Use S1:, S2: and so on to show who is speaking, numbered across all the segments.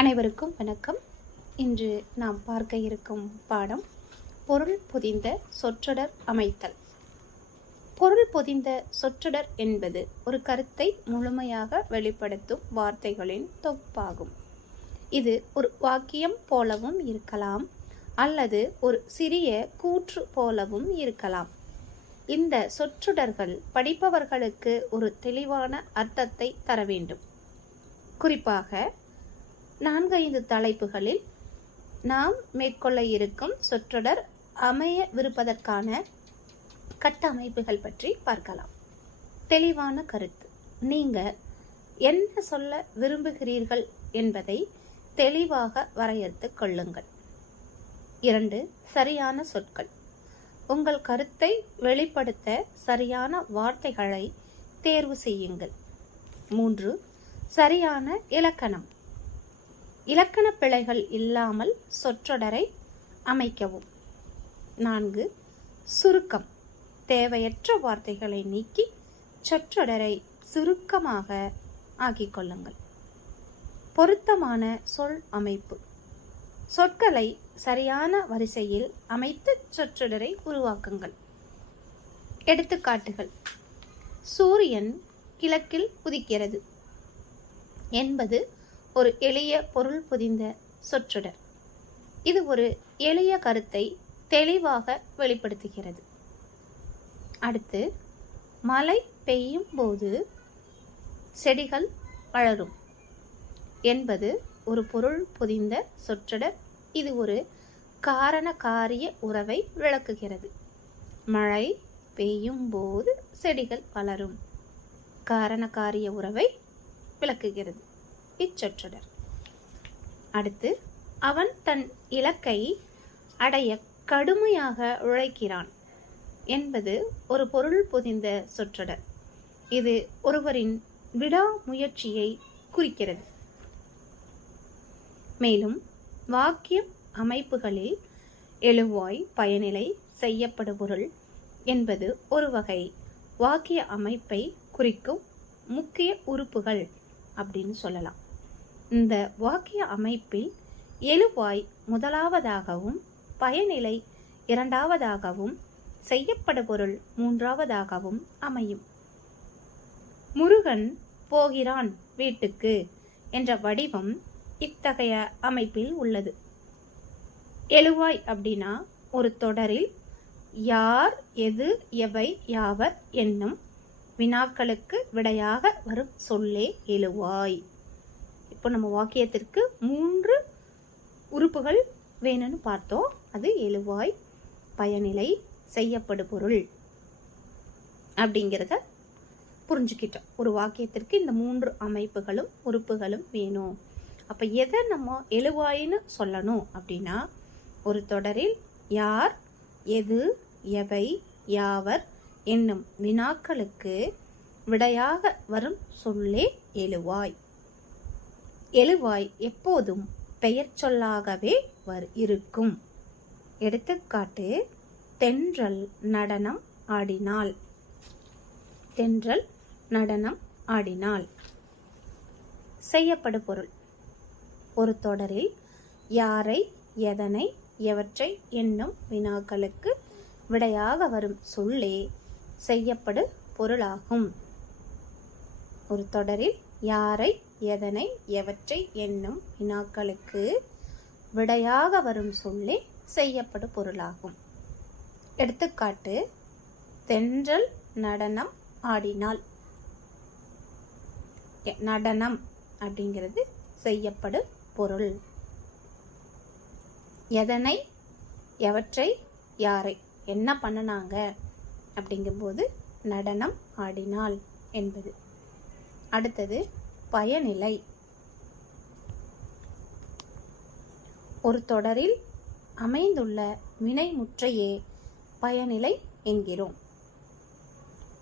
S1: அனைவருக்கும் வணக்கம். இன்று நாம் பார்க்க இருக்கும் பாடம் பொருள் பொதிந்த சொற்றொடர் அமைத்தல். பொருள் பொதிந்த சொற்றொடர் என்பது ஒரு கருத்தை முழுமையாக வெளிப்படுத்தும் வார்த்தைகளின் தொகுப்பாகும் இது ஒரு வாக்கியம் போலவும் இருக்கலாம் அல்லது ஒரு சிறிய கூற்று போலவும் இருக்கலாம். இந்த சொற்றொடர்கள் படிப்பவர்களுக்கு ஒரு தெளிவான அர்த்தத்தை தர வேண்டும். குறிப்பாக நான்கைந்து தலைப்புகளில் நாம் மேற்கொள்ள இருக்கும் சொற்றொடர் அமையவிருப்பதற்கான கட்டமைப்புகள் பற்றி பார்க்கலாம். தெளிவான கருத்து. நீங்கள் என்ன சொல்ல விரும்புகிறீர்கள் என்பதை தெளிவாக வரையறுத்துக் கொள்ளுங்கள். இரண்டு சரியான சொற்கள். உங்கள் கருத்தை வெளிப்படுத்த சரியான வார்த்தைகளை தேர்வு செய்யுங்கள். மூன்று சரியான இலக்கணம். இலக்கண பிழைகள் இல்லாமல் சொற்றொடரை அமைக்கவும். நான்கு சுருக்கம். தேவையற்ற வார்த்தைகளை நீக்கி சொற்றொடரை சுருக்கமாக ஆக்கிக் கொள்ளுங்கள். பொருத்தமான சொல் அமைப்பு. சொற்களை சரியான வரிசையில் அமைத்து சொற்றொடரை உருவாக்குங்கள். எடுத்துக்காட்டுகள். சூரியன் கிழக்கில் உதிக்கிறது என்பது ஒரு எளிய பொருள் புதிந்த சொற்றொடர். இது ஒரு எளிய கருத்தை தெளிவாக வெளிப்படுத்துகிறது. அடுத்து மழை பெய்யும் போது செடிகள் வளரும் என்பது ஒரு பொருள் பொதிந்த சொற்றொடர். இது ஒரு காரண காரிய உறவை விளக்குகிறது. மழை பெய்யும் போது செடிகள் வளரும். காரண காரிய உறவை விளக்குகிறது. இச்சொற்றொடர் அடுத்து அவன் தன் இலக்கை அடைய கடுமையாக உழைக்கிறான் என்பது ஒரு பொருள் பொதிந்த சொற்றொடர். இது ஒருவரின் விடாமுயற்சியை குறிக்கிறது. மேலும் வாக்கியம் அமைப்புகளில் எழுவாய் பயனிலை செய்யப்படுபொருள் என்பது ஒரு வகை வாக்கிய அமைப்பை குறிக்கும் முக்கிய உறுப்புகள் அப்படின்னு சொல்லலாம். இந்த வாக்கிய அமைப்பில் எழுவாய் முதலாவதாகவும் பயனிலை இரண்டாவதாகவும் செய்யப்படுபொருள் மூன்றாவதாகவும் அமையும். முருகன் போகிறான் வீட்டுக்கு என்ற வடிவம் இத்தகைய அமைப்பில் உள்ளது. எழுவாய் அப்படின்னா ஒரு தொடரில் யார் எது எவை யாவர் என்னும் வினாக்களுக்கு விடையாக வரும் சொல்லே எழுவாய். இப்போ நம்ம வாக்கியத்திற்கு மூன்று உறுப்புகள் வேணும்னு பார்த்தோம். அது எழுவாய் பயனிலை செய்யப்படு பொருள் அப்படிங்கிறத புரிஞ்சுக்கிட்டோம். ஒரு வாக்கியத்திற்கு இந்த மூன்று அமைப்புகளும் உறுப்புகளும் வேணும். அப்போ எதை நம்ம எழுவாயின்னு சொல்லணும் அப்படின்னா ஒரு தொடரில் யார் எது எவை யாவர் என்னும் வினாக்களுக்கு விடையாக வரும் சொல்லே எழுவாய். எழுவாய் எப்போதும் பெயர் சொல்லாகவே வர் இருக்கும். எடுத்துக்காட்டு தென்றல் நடனம் ஆடினாள் தென்றல் நடனம் ஆடினாள் செய்யப்படு பொருள். ஒரு தொடரில் யாரை எதனை எவற்றை என்னும் வினாக்களுக்கு விடையாக வரும் சொல்லே செய்யப்படு பொருளாகும். ஒரு தொடரில் யாரை எதனை எவற்றை என்னும் வினாக்களுக்கு விடையாக வரும் சொல்லே செய்யப்படும் பொருளாகும். எடுத்துக்காட்டு தென்றல் நடனம் ஆடினால். நடனம் அப்படிங்கிறது செய்யப்படும் பொருள். எதனை எவற்றை யாரை என்ன பண்ணுனாங்க அப்படிங்கும்போது நடனம் ஆடினாள் என்பது. அடுத்தது பயனிலை ஒரு தொடரில் அமைந்துள்ள வினைமுற்றையே பயனிலை என்கிறோம்.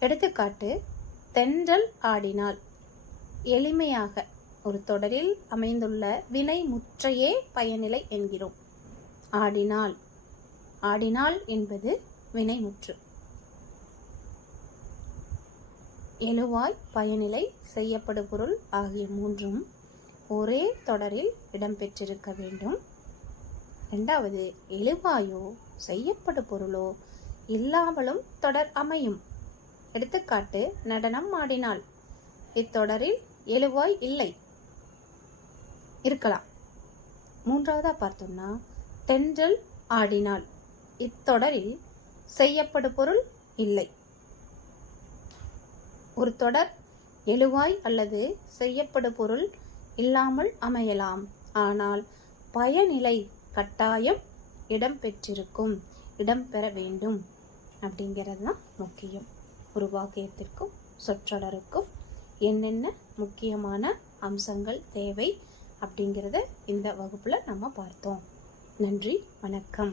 S1: எடுத்துக்காட்டு தென்றல் ஆடினால் எளிமையாக ஒரு தொடரில் அமைந்துள்ள வினை முற்றையே பயனிலை என்கிறோம். ஆடினால் ஆடினால் என்பது வினைமுற்று. எழுவாய் பயனிலை செய்யப்படு பொருள் ஆகிய மூன்றும் ஒரே தொடரில் இடம்பெற்றிருக்க வேண்டும். ரெண்டாவது எழுவாயோ செய்யப்படு பொருளோ இல்லாமலும் தொடர் அமையும். எடுத்துக்காட்டு நடனம் ஆடினாள் இத்தொடரில் எழுவாய் இல்லை. இருக்கலாம். மூன்றாவதாக பார்த்தோம்னா தென்றல் ஆடினாள் இத்தொடரில் செய்யப்படு பொருள் இல்லை. ஒரு தொடர் எழுவாய் அல்லது செய்யப்படு பொருள் இல்லாமல் அமையலாம். ஆனால் பயனிலை கட்டாயம் இடம்பெற்றிருக்கும் இடம்பெற வேண்டும் அப்படிங்கிறது தான் முக்கியம். ஒரு வாக்கியத்திற்கும் சொற்றொடருக்கும் என்னென்ன முக்கியமான அம்சங்கள் தேவை அப்படிங்கிறத இந்த வகுப்பில் நம்ம பார்த்தோம். நன்றி வணக்கம்.